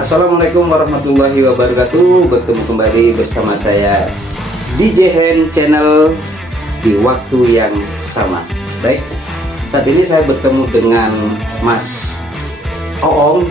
Assalamualaikum warahmatullahi wabarakatuh. Bertemu kembali bersama saya DJ Hen Channel di waktu yang sama. Baik, saat ini saya bertemu dengan Mas Oong.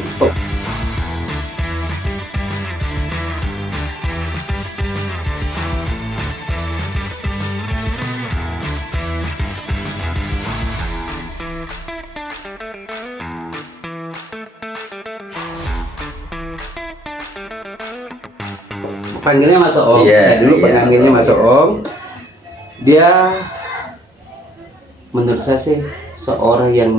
Panggilnya Mas Oong. Saya dulu panggilnya Mas Oong. Dia menurut saya sih seorang yang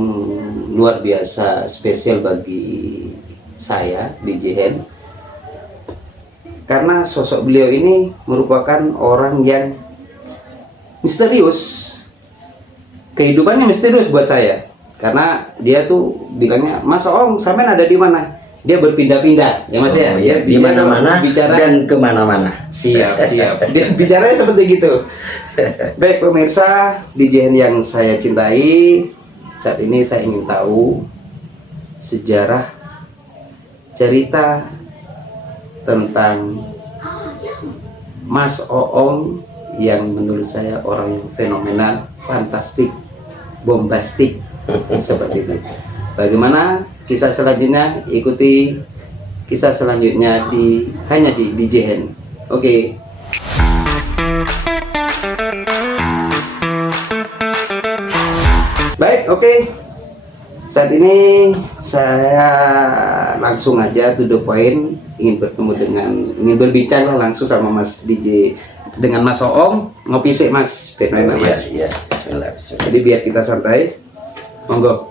luar biasa spesial bagi saya DJ Hen, karena sosok beliau ini merupakan orang yang misterius. Kehidupannya misterius buat saya, karena dia tuh bilangnya, Mas Oong sampean ada di mana? Dia berpindah-pindah ya Mas ya, di mana-mana bicara dan kemana-mana. Siap. Dia bicaranya seperti gitu. Baik pemirsa DJ Hen yang saya cintai, saat ini saya ingin tahu sejarah cerita tentang Mas Oong yang menurut saya orang yang fenomenal, fantastik, bombastik seperti itu. Bagaimana kisah selanjutnya? Ikuti kisah selanjutnya hanya di DJ Hen. Oke. Baik, oke. Saat ini saya langsung aja to the point, ingin berbincang langsung sama Mas DJ dengan Mas Oong. Ngopi sih Mas, Mas. Iya. Bismillah. Jadi biar kita santai. Monggo.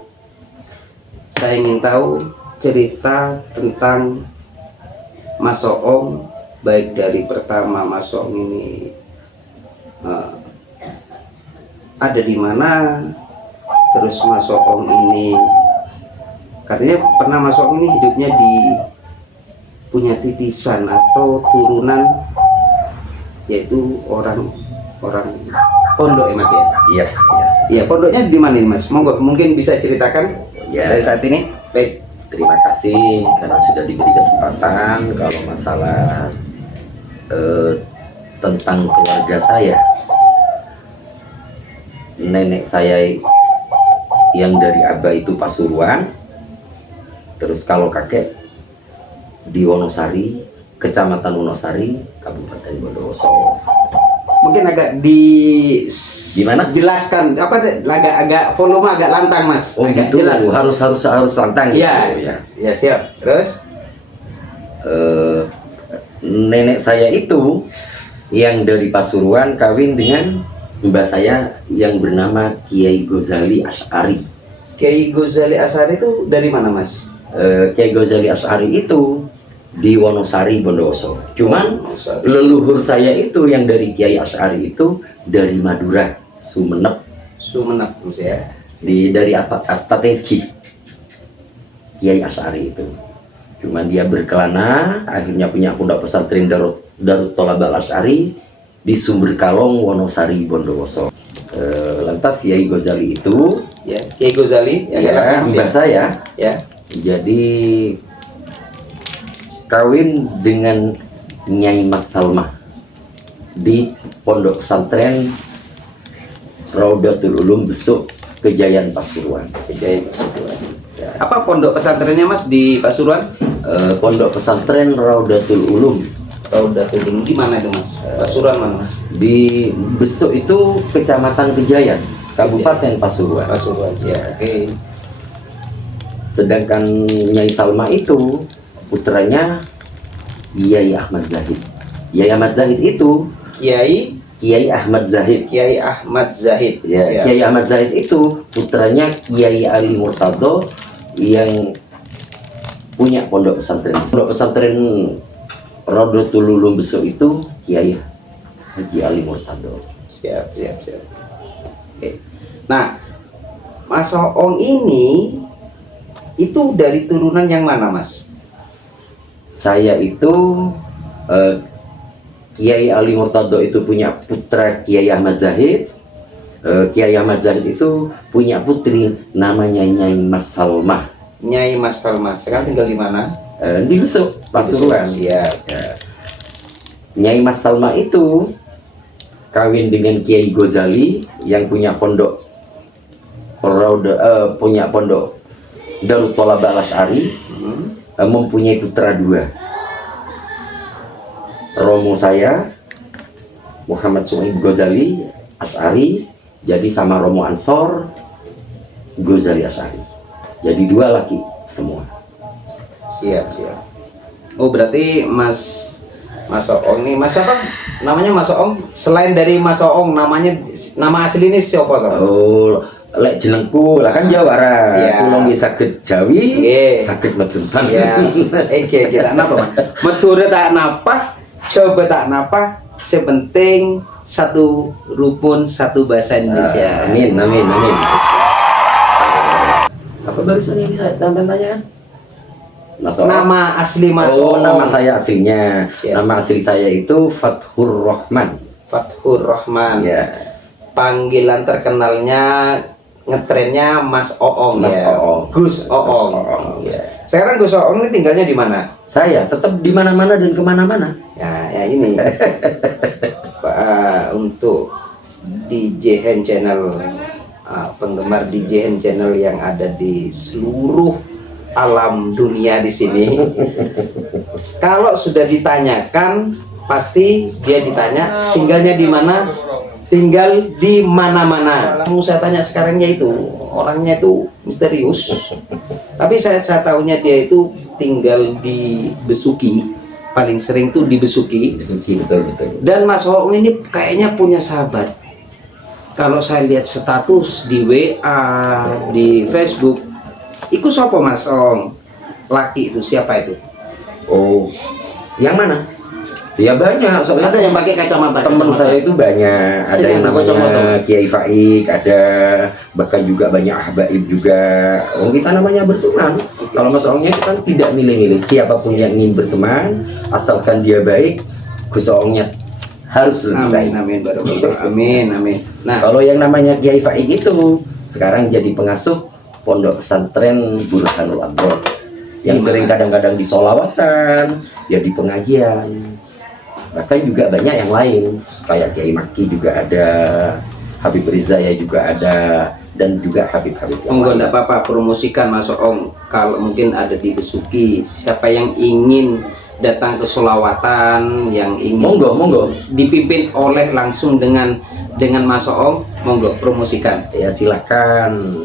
Saya ingin tahu cerita tentang Mas Oong, baik dari pertama Mas Oong ini ada di mana, terus Mas Oong ini katanya pernah Mas Oong ini hidupnya punya titisan atau turunan, yaitu orang pondok ya Mas ya. Iya. Iya, pondoknya di mana nih Mas? Monggo, mungkin bisa ceritakan. Ya, dari saat ini. Baik, terima kasih karena sudah diberi kesempatan. Kalau masalah tentang keluarga saya, nenek saya yang dari Aba itu Pasuruan, terus kalau kakek di Wonosari, Kecamatan Wonosari, Kabupaten Bondowoso. mungkin agak Gimana? jelaskan apa, agak volume agak lantang Mas. Oh agak gitu, jelas. harus lantang Iya, gitu, ya. Ya siap. Terus nenek saya itu yang dari Pasuruan kawin dengan mbah saya yang bernama Kiai Ghazali Asy'ari. Kiai Ghazali Asy'ari itu dari mana Mas? Kiai Ghazali Asy'ari itu di Wonosari, Bondowoso. Cuman leluhur saya itu yang dari Kiai Asy'ari itu dari Madura, Sumenep Mas ya. dari Astatengki. Kiai Asy'ari itu. Cuman dia berkelana, akhirnya punya pondok pesantren Darut Tholabal Asy'ari di Sumberkalong, Wonosari, Bondowoso. Lantas Kiai Ghazali itu, Ya, Kiai Ghazali ya, mbah saya, ya. jadi kawin dengan Nyai Mas Salma di pondok pesantren Raudatul Ulum Besuk, Kejayaan Pasuruan. Kejayaan Pasuruan. Ya. Apa pondok pesantrennya Mas di Pasuruan? Pondok pesantren Raudatul Ulum. Raudatul Ulum di mana itu Mas? Pasuruan mana Mas? Di Besuk itu Kecamatan Kejayaan, Kabupaten Pasuruan. Pasuruan ya. Oke. Sedangkan Nyai Salma itu putranya Kiai Ahmad Zahid. Kiai Ahmad Zahid itu Kiai Ahmad Zahid. Kiai Ahmad Zahid. Ya, Siap. Kiai Ahmad Zahid itu putranya Kiai Ali Murtado yang punya pondok pesantren. Pondok pesantren Raudatul Ulum Besuk itu Kiai Haji Ali Murtado. Siap. Oke. Nah, Mas Oong ini itu dari turunan yang mana Mas? Saya itu Kiai Ali Murtado itu punya putra Kiai Ahmad Zahid. Kiai Ahmad Zahid itu punya putri namanya Nyai Mas Salma. Nyai Mas Salma. Sekarang tinggal di mana? di Besuk Pasuruan. Siap. Ya. Nyai Mas Salma itu kawin dengan Kiai Ghazali yang punya pondok punya pondok Darut Thalaba Al-Asy'ari, mempunyai putra 2. Romo saya Muhammad Suhaib Ghazali Asy'ari jadi sama Romo Ansor Ghazali Asy'ari. Jadi 2 laki semua. Siap. Oh, berarti Mas Oong ini, Mas apa namanya Mas Oong? Selain dari Mas Oong, nama asli ini siapa, Mas? Oh, lek jenengku lah kan Jawara. Kula nggih saged Jawi, saged Madura. Kita napa, Mas? Madura tak napa, coba tak napa, sepenting satu rukun, satu bahasa Indonesia. Amin. Apa barusan yang saya tanya? Nama asli Mas Oong. Nama saya aslinya. Nama asli saya itu Fathur Rahman. Fathur Rahman. Ya. Panggilan terkenalnya, ngetrennya Mas Oong. Mas Oong. Gus Oong. Mas Oong. Ya. Sekarang Gus Oong ini tinggalnya di mana? Saya tetap di mana-mana dan kemana-mana. Ya ini. Untuk DJ Hen Channel, penggemar DJ Hen Channel yang ada di seluruh alam dunia di sini. Kalau sudah ditanyakan, pasti dia ditanya tinggalnya di mana, tinggal di mana-mana. Mau saya tanya sekarangnya itu, orangnya itu misterius. Tapi saya tahunya dia itu tinggal di Besuki, paling sering tuh di Besuki. Betul. Dan Mas Oong ini kayaknya punya sahabat. Kalau saya lihat status di WA, di Facebook, itu siapa Mas Oong? Laki itu siapa itu? Oh, yang mana? Ya banyak. Soalnya Ada yang pakai kacamata. Teman saya itu banyak. Ada yang namanya Kiai Faik, ada bahkan juga banyak habaib juga. Kita namanya berteman. Kalau Mas Oongnya itu kan tidak milih-milih, siapapun yang ingin berteman, asalkan dia baik, Gus Oongnya harus lebih baik. Amin. Nah, kalau yang namanya Kiai Faik itu sekarang jadi pengasuh Pondok Pesantren Burhanul Abdul, yang sering kadang-kadang di sholawatan, ya di pengajian. Bahkan juga banyak yang lain, kayak Kiai Maki juga ada, Habib Riza ya juga ada, dan juga Habib-Habib yang lain. Enggak apa-apa, promosikan Mas Oong. Kalau mungkin ada di Besuki, siapa yang ingin datang ke sholawatan, yang ingin monggo dipimpin oleh langsung dengan Mas Oong, monggo promosikan. Ya silakan.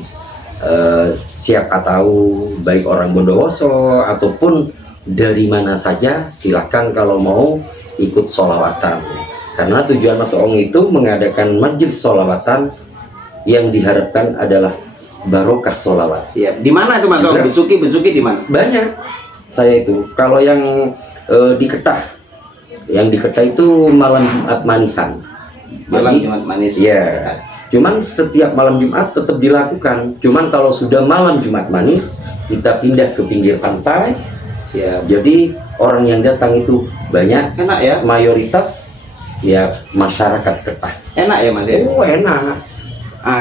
Siapa tahu baik orang Bondowoso ataupun dari mana saja, silakan kalau mau ikut sholawatan. Karena tujuan Mas Oong itu mengadakan majelis sholawatan yang diharapkan adalah barokah sholawat. Siap. Di mana itu Mas Oong? Besuki di mana? Banyak. Saya itu kalau yang di Ketah, itu malam Jumat manisan. Malam Jumat manis. Ya. Cuman setiap malam Jumat tetap dilakukan. Cuman kalau sudah malam Jumat manis, kita pindah ke pinggir pantai. Siap. Jadi orang yang datang itu banyak. Enak ya? Mayoritas ya masyarakat Ketah. Enak ya Mas ya? Oh enak.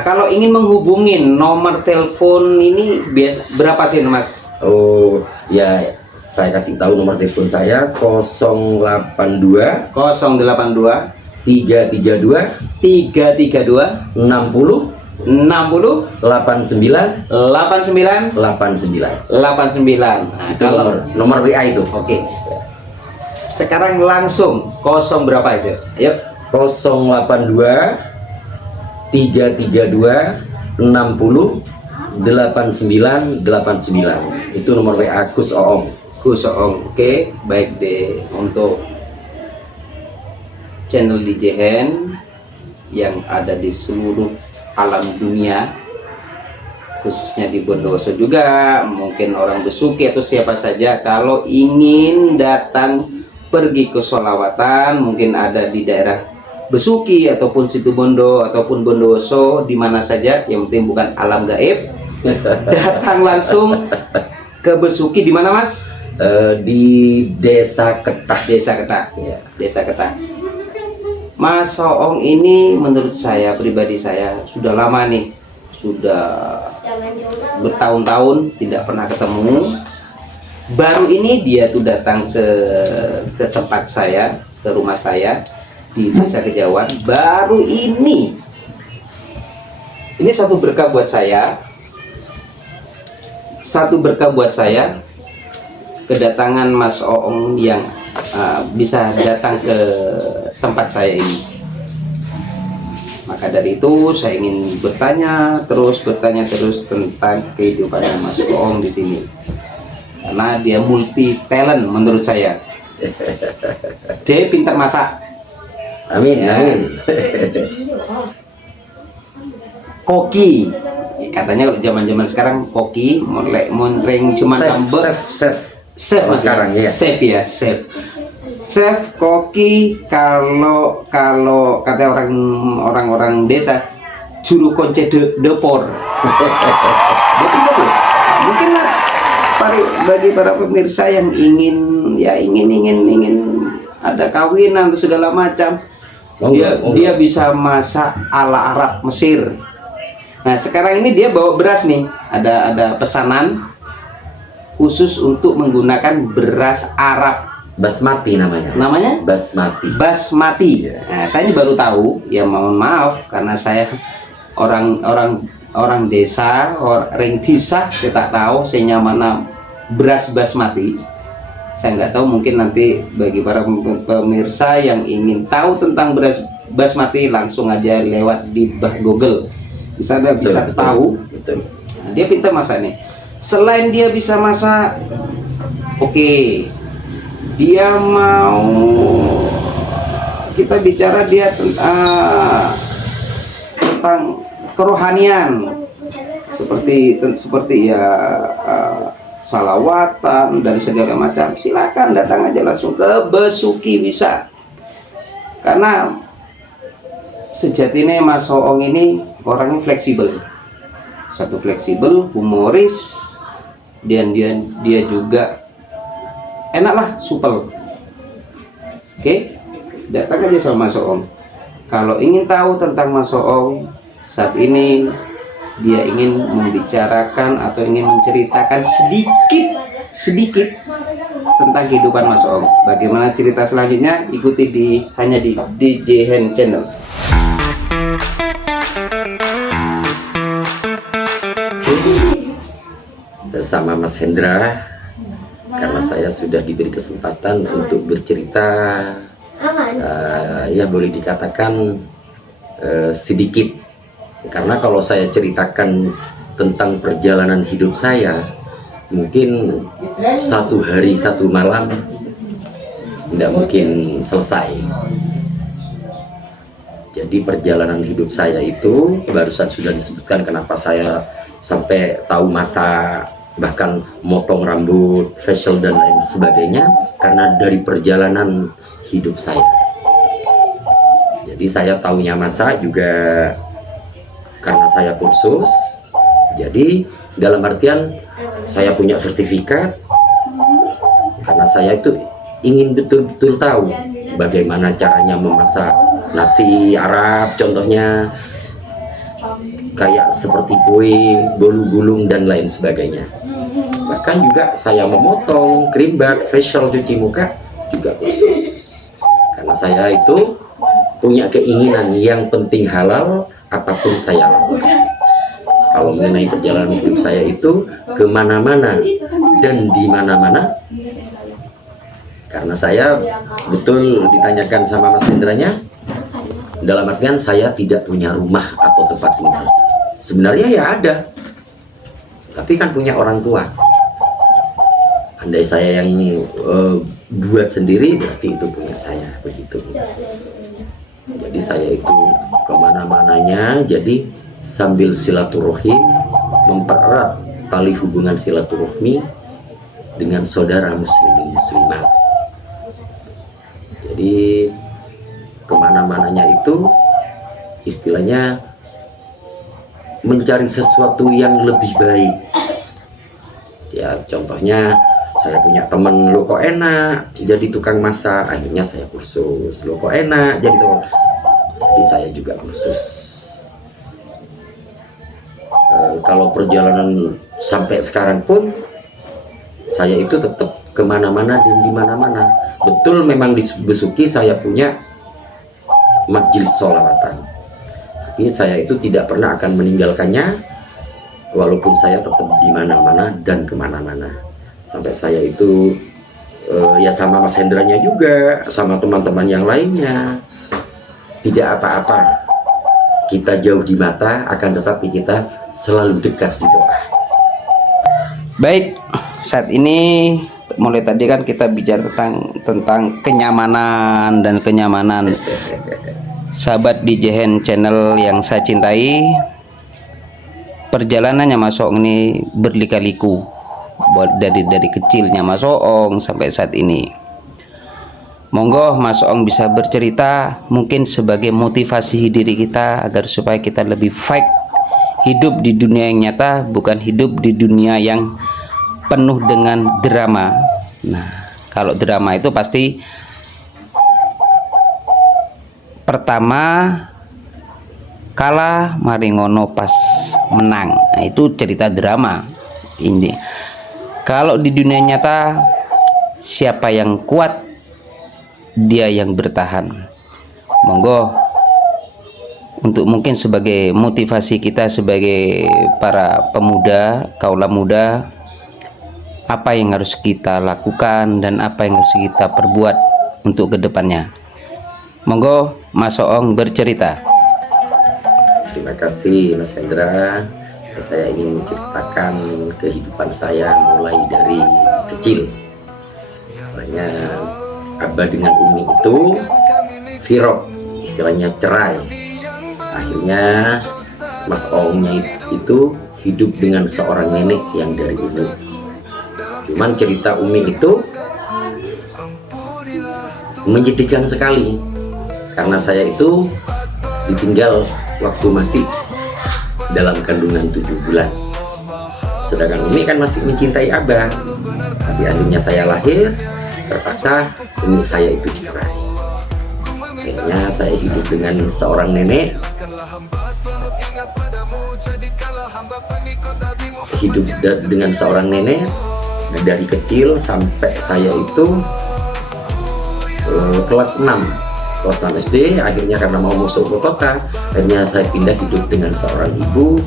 Kalau ingin menghubungin nomor telepon ini berapa sih Mas? Oh ya, saya kasih tahu nomor telepon saya 082 332 60 89 89. Nah, itu nomor WA itu. Oke. Sekarang langsung berapa itu? Yuk. 082 332 60 8989. Itu nomor WA Gus Oong. Oke, baik deh. Untuk channel DJ Hen yang ada di seluruh alam dunia, khususnya di Bondowoso juga, mungkin orang Besuki atau siapa saja, kalau ingin datang pergi ke sholawatan, mungkin ada di daerah Besuki ataupun Situbondo ataupun Bondowoso, di mana saja, yang penting bukan alam gaib, datang langsung ke Besuki. Di mana Mas? Di Desa Ketah. Ya, Desa Ketah. Mas Oong ini menurut saya pribadi, saya sudah lama nih, sudah bertahun-tahun tidak pernah ketemu. Baru ini dia tuh datang ke tempat saya, ke rumah saya di Desa Kejauhan. Baru ini satu berkah buat saya. Satu berkah buat saya, kedatangan Mas Oong yang bisa datang ke tempat saya ini. Maka dari itu saya ingin bertanya terus tentang kehidupannya Mas Oong di sini. Karena dia multi talent menurut saya. Dia pintar masak. Amin, Ya. amin. Koki. Katanya kalau zaman-zaman sekarang koki, monreng cuma sambal. Chef Oh, sekarang ya. Chef ya, chef. Chef koki, kalau kata orang desa, juru kunci dapur. Betul betul. Mungkin bagi para pemirsa yang ingin ada kawinan atau segala macam, dia bisa masak ala Arab Mesir. Nah sekarang ini dia bawa beras nih, ada pesanan khusus untuk menggunakan beras Arab. Basmati namanya. Namanya? Basmati. Nah, saya ini baru tahu, ya mohon maaf karena saya orang desa, orang desa, saya tak tahu saya mana beras basmati. Saya nggak tahu, mungkin nanti bagi para pemirsa yang ingin tahu tentang beras basmati langsung aja lewat di Google. Di sana bisa tahu. Betul. Nah, dia pintar masak nih. Selain dia bisa masak, oke, dia mau kita bicara dia tentang kerohanian, seperti ya salawatan dan segala macam. Silakan datang aja langsung ke Besuki bisa. Karena sejatinya Mas Oong ini orangnya fleksibel. Satu fleksibel, humoris, dan dia juga enak lah, supel. Oke, datang aja sama Mas Oong. Kalau ingin tahu tentang Mas Oong saat ini, dia ingin membicarakan atau ingin menceritakan sedikit tentang kehidupan Mas Oong. Bagaimana cerita selanjutnya? Ikuti hanya di DJ Hen Channel. Bersama Mas Hendra, karena saya sudah diberi kesempatan untuk bercerita, ya boleh dikatakan sedikit, karena kalau saya ceritakan tentang perjalanan hidup saya, mungkin satu hari satu malam tidak mungkin selesai. Jadi perjalanan hidup saya itu barusan sudah disebutkan kenapa saya sampai tahu masak, bahkan motong rambut, facial dan lain sebagainya, karena dari perjalanan hidup saya. Jadi saya tahunya masak juga karena saya kursus. Jadi dalam artian saya punya sertifikat, karena saya itu ingin betul-betul tahu bagaimana caranya memasak nasi Arab contohnya, kayak seperti kue, bolu gulung dan lain sebagainya. Bahkan juga saya memotong, krimbat, facial, cuci muka juga khusus. Karena saya itu punya keinginan yang penting halal, apapun saya lakukan. Kalau mengenai perjalanan hidup saya itu kemana-mana dan di mana-mana, karena saya betul ditanyakan sama Mas Hendranya, dalam artian saya tidak punya rumah atau tempat tinggal. Sebenarnya ya ada, tapi kan punya orang tua. Andai saya yang buat sendiri, berarti itu punya saya, begitu. Jadi saya itu kemana-mananya, jadi sambil silaturahim, mempererat tali hubungan silaturahmi dengan saudara muslimin muslimat. Jadi kemana-mananya itu istilahnya mencari sesuatu yang lebih baik. Ya contohnya saya punya teman, lo kok enak jadi tukang masak, akhirnya saya kursus. Lo kok enak jadi tukang, jadi saya juga kursus. Kalau perjalanan sampai sekarang pun saya itu tetap kemana-mana dan di mana-mana. Betul memang di Besuki saya punya majelis sholawatan, tapi saya itu tidak pernah akan meninggalkannya, walaupun saya tetap di mana-mana dan kemana-mana. Sampai saya itu ya sama Mas Hendranya juga, sama teman-teman yang lainnya, tidak apa-apa kita jauh di mata, akan tetapi kita selalu dekat di doa. Baik, saat ini mulai tadi kan kita bicara tentang kenyamanan dan kenyamanan. Sahabat DJ Hen channel yang saya cintai, perjalanannya Mas Oong ini berlika-liku, dari kecilnya Mas Oong sampai saat ini. Monggo Mas Oong bisa bercerita, mungkin sebagai motivasi diri kita agar supaya kita lebih fight hidup di dunia yang nyata, bukan hidup di dunia yang penuh dengan drama. Nah, kalau drama itu pasti pertama kalah mari ngono pas menang. Nah, itu cerita drama. Ini kalau di dunia nyata, siapa yang kuat dia yang bertahan. Monggo untuk mungkin sebagai motivasi kita sebagai para pemuda, kaula muda, apa yang harus kita lakukan dan apa yang harus kita perbuat untuk kedepannya. Monggo Mas Oong bercerita. Terima kasih Mas Hendra. Saya ingin menceritakan kehidupan saya mulai dari kecil. Namanya Abah dengan Umi itu firok, istilahnya cerai. Akhirnya Mas Oongnya itu hidup dengan seorang nenek yang dari Umi. Cuman cerita Umi itu menyedihkan sekali, karena saya itu ditinggal waktu masih dalam kandungan 7 bulan. Sedangkan Umi kan masih mencintai Abah. Tapi akhirnya saya lahir, terpaksa Umi saya itu cerai. Akhirnya saya hidup dengan seorang nenek, dari kecil sampai saya itu kelas 6 SD. Akhirnya karena mau masuk ke kota, akhirnya saya pindah hidup dengan seorang ibu,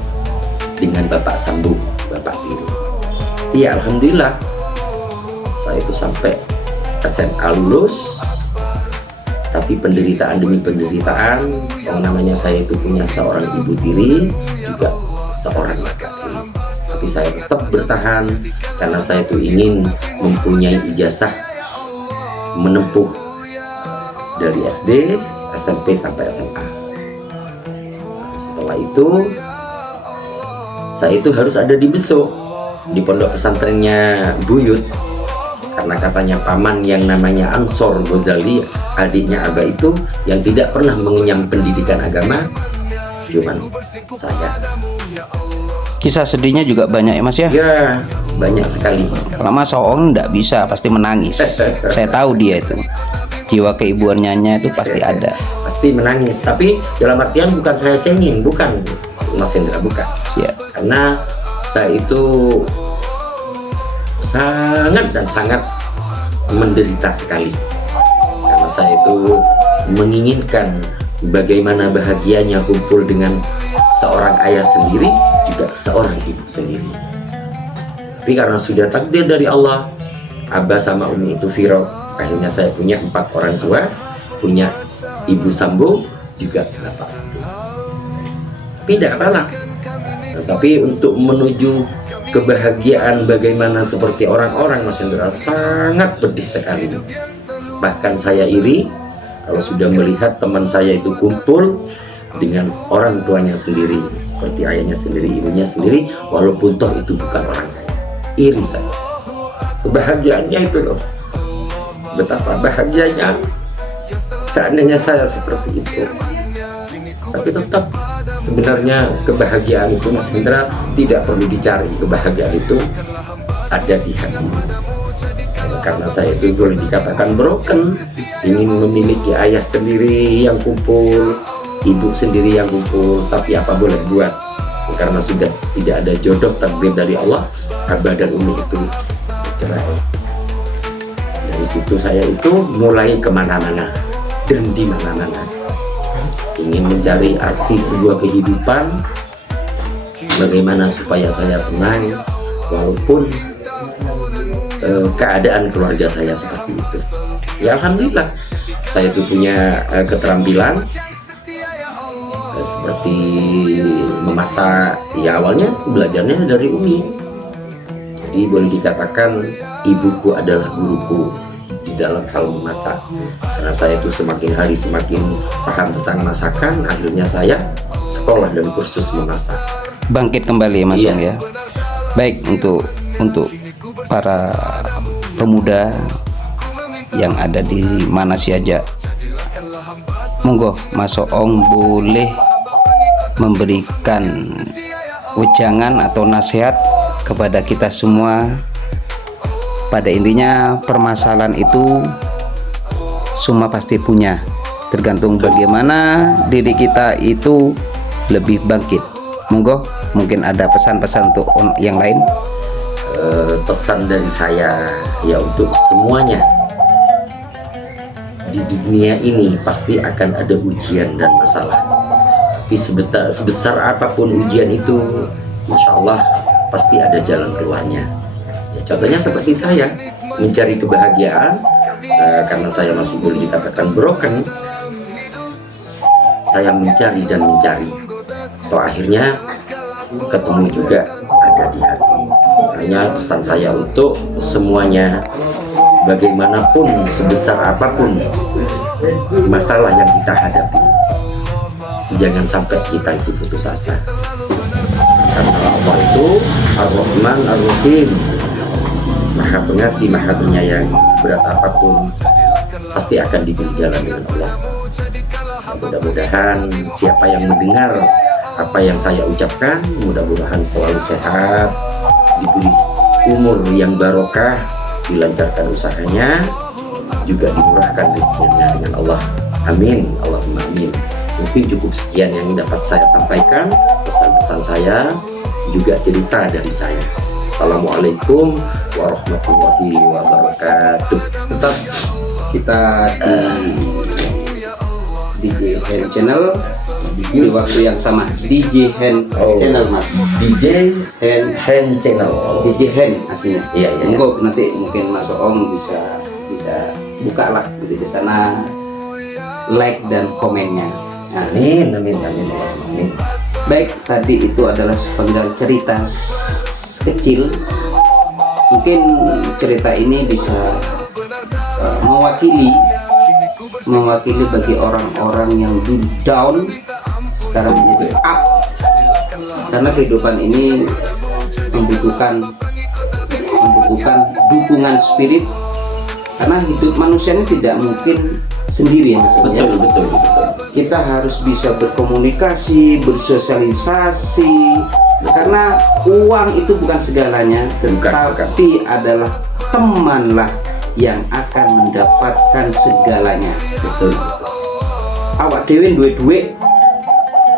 dengan bapak sambung, bapak tiri. Iya, alhamdulillah saya itu sampai SMA lulus. Tapi penderitaan demi penderitaan, yang namanya saya itu punya seorang ibu tiri, juga seorang bapak tiri. Tapi saya tetap bertahan karena saya itu ingin mempunyai ijazah menempuh dari SD, SMP sampai SMA. Setelah itu saya itu harus ada di Besok, di pondok pesantrennya Buyut, karena katanya paman yang namanya Ansor Ghazali, adiknya Abah itu, yang tidak pernah mengenyam pendidikan agama, cuman saya. Kisah sedihnya juga banyak ya Mas ya? Ya, banyak sekali. Kalau Mas Oong nggak bisa, pasti menangis. Saya tahu dia itu, jiwa keibuannya itu pasti ada. Pasti menangis, tapi dalam artian bukan saya cengin, bukan Mas Hendra, bukan. Ya. Karena saya itu sangat dan sangat menderita sekali. Karena saya itu menginginkan bagaimana bahagianya kumpul dengan seorang ayah sendiri, juga seorang ibu sendiri. Tapi karena sudah takdir dari Allah, Abah sama Umi itu firok. Akhirnya saya punya 4 orang tua, punya ibu sambung, juga bapak sambung. Tidak apalah. Tapi untuk menuju kebahagiaan bagaimana seperti orang-orang, Mas Hendra, sangat pedih sekali. Bahkan saya iri kalau sudah melihat teman saya itu kumpul dengan orang tuanya sendiri, seperti ayahnya sendiri, ibunya sendiri, walaupun toh itu bukan orang kaya. Iri saya. Kebahagiaannya itu loh, betapa bahagianya seandainya saya seperti itu. Tapi tetap sebenarnya kebahagiaan itu, Mas Hendra, tidak perlu dicari. Kebahagiaan itu ada di hati. Karena saya itu boleh dikatakan broken, ingin memiliki ayah sendiri yang kumpul, ibu sendiri yang kumpul, tapi apa boleh buat, karena sudah tidak ada jodoh takdir dari Allah, Abah dan Umi itu cerai. Dari situ saya itu mulai kemana-mana dan di mana-mana, ingin mencari arti sebuah kehidupan, bagaimana supaya saya tenang walaupun keadaan keluarga saya seperti itu. Ya alhamdulillah saya itu punya keterampilan seperti memasak. Ya awalnya belajarnya dari Umi, jadi boleh dikatakan ibuku adalah guruku di dalam hal memasak. Karena saya itu semakin hari semakin paham tentang masakan, akhirnya saya sekolah dan kursus memasak. Bangkit kembali ya Mas Iya. Ong ya. Baik, untuk para pemuda yang ada di mana saja, monggo Mas Ong boleh memberikan ujangan atau nasihat kepada kita semua. Pada intinya permasalahan itu semua pasti punya, tergantung bagaimana diri kita itu lebih bangkit. Monggo, mungkin ada pesan-pesan untuk yang lain. Pesan dari saya ya untuk semuanya, di dunia ini pasti akan ada ujian dan masalah, tapi sebesar apapun ujian itu, Masya Allah pasti ada jalan keluarnya. Ya, contohnya seperti saya mencari kebahagiaan, karena saya masih boleh dikatakan broken, saya mencari dan mencari, toh akhirnya ketemu juga ada di hati. Hanya pesan saya untuk semuanya, bagaimanapun sebesar apapun masalah yang kita hadapi, jangan sampai kita itu putus asa, karena Allah itu Ar-Rahman Ar-Rahim, Maha Pengasih Maha Penyayang. Seberat apapun pasti akan diberi jalan dengan Allah. Mudah-mudahan siapa yang mendengar apa yang saya ucapkan, mudah-mudahan selalu sehat, diberi umur yang barokah, dilancarkan usahanya, juga dimurahkan rezekinya dengan Allah. Amin, Allahumma amin. Mungkin cukup sekian yang dapat saya sampaikan, pesan-pesan saya, juga cerita dari saya. Assalamualaikum warahmatullahi wabarakatuh. Tetap kita di DJ Hen Channel di waktu yang sama. DJ Hen Channel Mas. DJ Hen Channel. DJ Hen aslinya. Iya, iya. Monggo nanti mungkin Mas Ong bisa buka lah di sana, like dan komennya. Nah, Amin, amin, amin, amin. baik, tadi itu adalah sepenggal cerita kecil. Mungkin cerita ini bisa mewakili bagi orang-orang yang dulu down sekarang menjadi up, karena kehidupan ini membutuhkan dukungan spirit, karena hidup manusia ini tidak mungkin sendiri ya Mas. Betul. Kita harus bisa berkomunikasi, bersosialisasi, karena uang itu bukan segalanya, tetapi adalah temanlah yang akan mendapatkan segalanya. Betul. Awak dewe duwe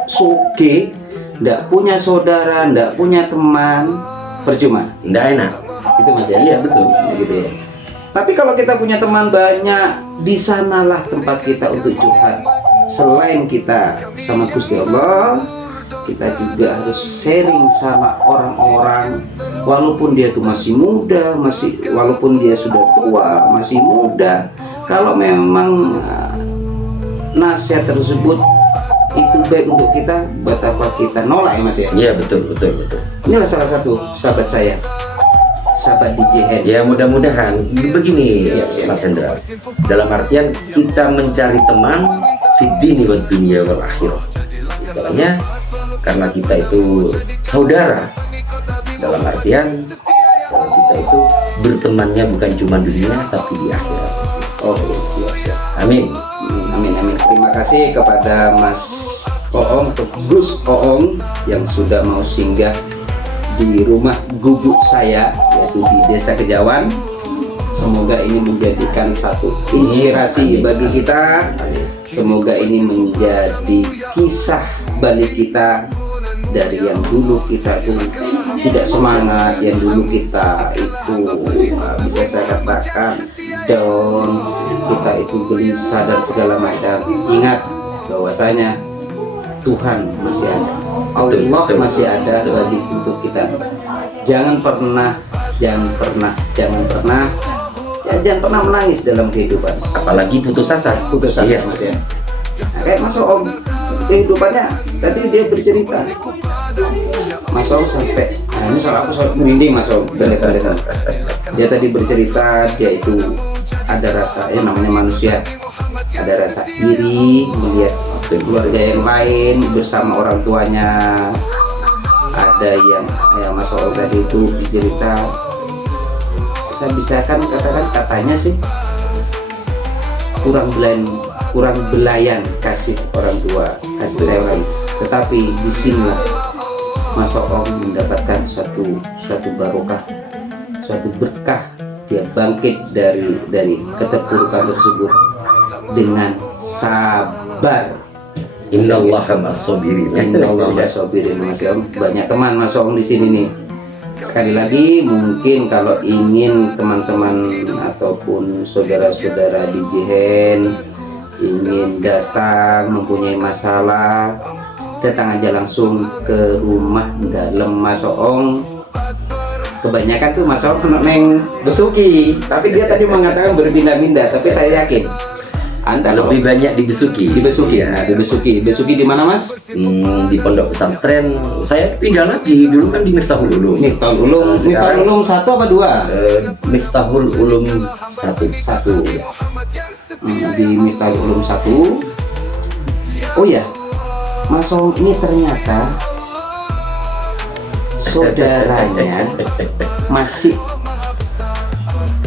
soge, ndak punya saudara, ndak punya teman, percuma. Nggak enak. Itu Mas ya? Iya, betul. Gitu ya. Tapi kalau kita punya teman banyak, di sanalah tempat kita untuk curhat. Selain kita sama Gusti Allah, kita juga harus sharing sama orang-orang, walaupun dia tuh masih muda, walaupun dia sudah tua, masih muda. Kalau memang nasihat tersebut itu baik untuk kita, betapa kita nolak ya Mas ya. Iya, betul. Inilah salah satu sahabat saya, sahabat DJ Hen. Ya mudah-mudahan begini Mas Hendra, dalam artian kita mencari teman fiddini wa dunya wal akhirah, istilahnya karena kita itu saudara, dalam artian kita itu bertemannya bukan cuma dunia tapi di akhirat. Oh siap. Amin. Amin. Terima kasih kepada Mas Oong atau Gus Oong yang sudah mau singgah di rumah gubuk saya, yaitu di Desa Kejawan. Semoga ini menjadikan satu inspirasi bagi kita. Semoga ini menjadi kisah balik kita dari yang dulu kita tuh tidak semangat, yang dulu kita itu bisa saya katakan down, kita itu gelisah dan segala macam, ingat bahwasanya Tuhan masih ada, Allah masih ada bagi untuk kita. Jangan pernah ya jangan pernah menangis dalam kehidupan, apalagi putus asa. Iya. Mas ya. Nah, kayak Mas Om kehidupannya tadi dia bercerita, Mas Om sampai ini salah aku sampai merinding Mas Om. Dia tadi bercerita dia itu ada rasa, ya namanya manusia, ada rasa iri melihat keluarga yang lain bersama orang tuanya. Ada yang ya Mas Om tadi itu bercerita, saya bisa kan katakan katanya sih kurang belayan kasih orang tua, kasih sayang. Tetapi disinilah Mas Om mendapatkan suatu barokah, suatu berkah. Dia bangkit dari keterpurukan tersebut dengan sabar. Innallaha ma'as-sabirin. Innallaha ma'as-sabirin. Mas Om, banyak teman Mas Om di sini nih. Sekali lagi mungkin kalau ingin teman-teman ataupun saudara-saudara di Jihen ingin datang mempunyai masalah, datang aja langsung ke rumah dalam Mas Om. Kebanyakan tuh Mas Om neng Besuki, tapi dia tadi mengatakan berpindah-pindah, tapi saya yakin Anda Lebih banyak di Besuki. di Besuki ya. Nah, di Besuki di mana Mas? Di pondok pesantren saya pindah lagi. Dulu kan di Miftahul Ulum. Miftahul Ulum. Miftahul Ulum 1 apa 2? Miftahul Ulum 1. Di Miftahul Ulum 1. Oh ya, Mas Om ini ternyata saudaranya masih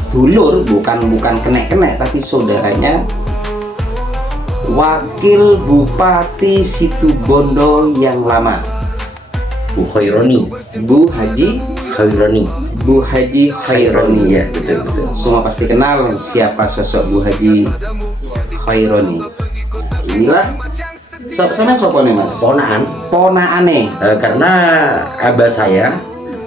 dulur, bukan kenek-kenek, tapi saudaranya Wakil Bupati Situbondo yang lama, Bu Khaironi. Bu Haji Khaironi. Ya, betul. Semua pasti kenal siapa sosok Bu Haji Khaironi. Inilah sama siapa nih Mas? Ponaane. Karena abah saya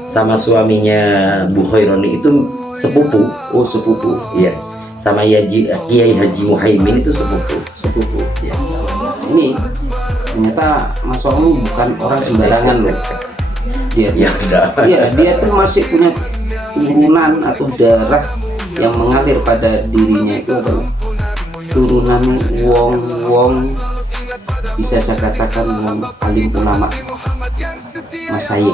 sama suaminya Bu Khaironi itu sepupu. Oh, sepupu. Iya. Sama Kiai Haji Muhaimin itu sepupu. Ya. Ini ternyata Mas Om bukan orang sembarangan loh. Dia tuh masih punya turunan atau darah yang mengalir pada dirinya itu adalah turunannya wong bisa saya katakan wong alim ulama. Mas Sayyid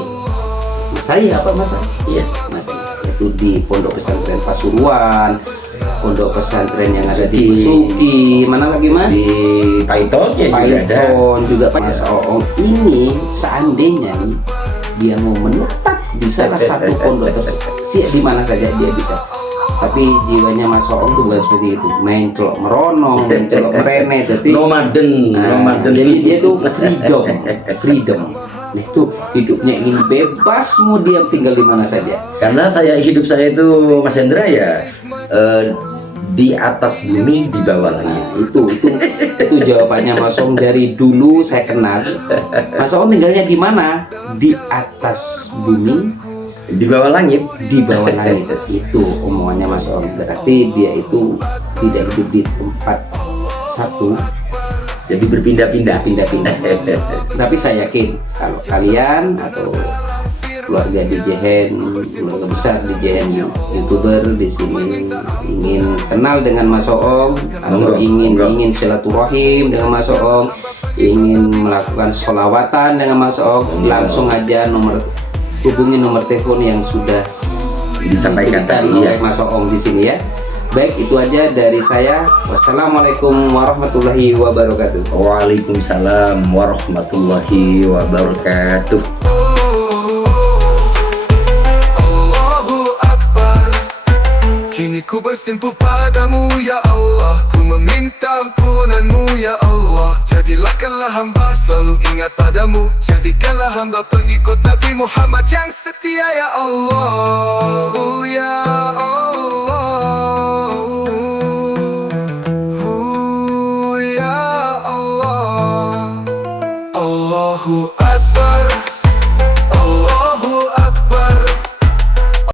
apa Mas? Iya, Mas Sayyid. Itu di Pondok Pesantren Pasuruan, pondok pesantren yang ada di Besuki, mana lagi Mas? Di Paiton ya juga Mas Om ini seandainya nih dia mau menetap di salah satu pondok tersebut, di mana saja dia bisa. Tapi jiwanya Mas Om tuh bukan seperti itu, main celok merono, main celok merene, jadi nomaden. Jadi dia tuh freedom. Nah, itu hidupnya ingin bebas, mau diam tinggal di mana saja. Karena hidup saya itu Mas Hendra ya di atas bumi, di bawah langit. Itu jawabannya Mas Om dari dulu saya kenal. Mas Om tinggalnya di mana? Di atas bumi, di bawah langit. Itu omongannya Mas Om. Berarti dia itu tidak hidup di tempat satu, jadi berpindah-pindah. Tapi saya yakin kalau kalian atau keluarga di Jihen, keluarga besar di Jihen, YouTuber di sini ingin kenal dengan Mas Om atau ingin silaturahim dengan Mas Om, ingin melakukan sholawatan dengan Mas Om, langsung aja hubungi nomor telepon yang sudah disampaikan tadi oleh Mas Om di sini ya. Baik, itu aja dari saya. Wassalamualaikum warahmatullahi wabarakatuh. Waalaikumsalam warahmatullahi wabarakatuh. Kini ku bersimpuh padamu ya Allah, ku meminta ampunanmu ya Allah. Jadikanlah hamba selalu ingat padamu, jadikanlah hamba pengikut Nabi Muhammad yang setia ya Allah. Ya Allah, ya Allah. Allahu Akbar.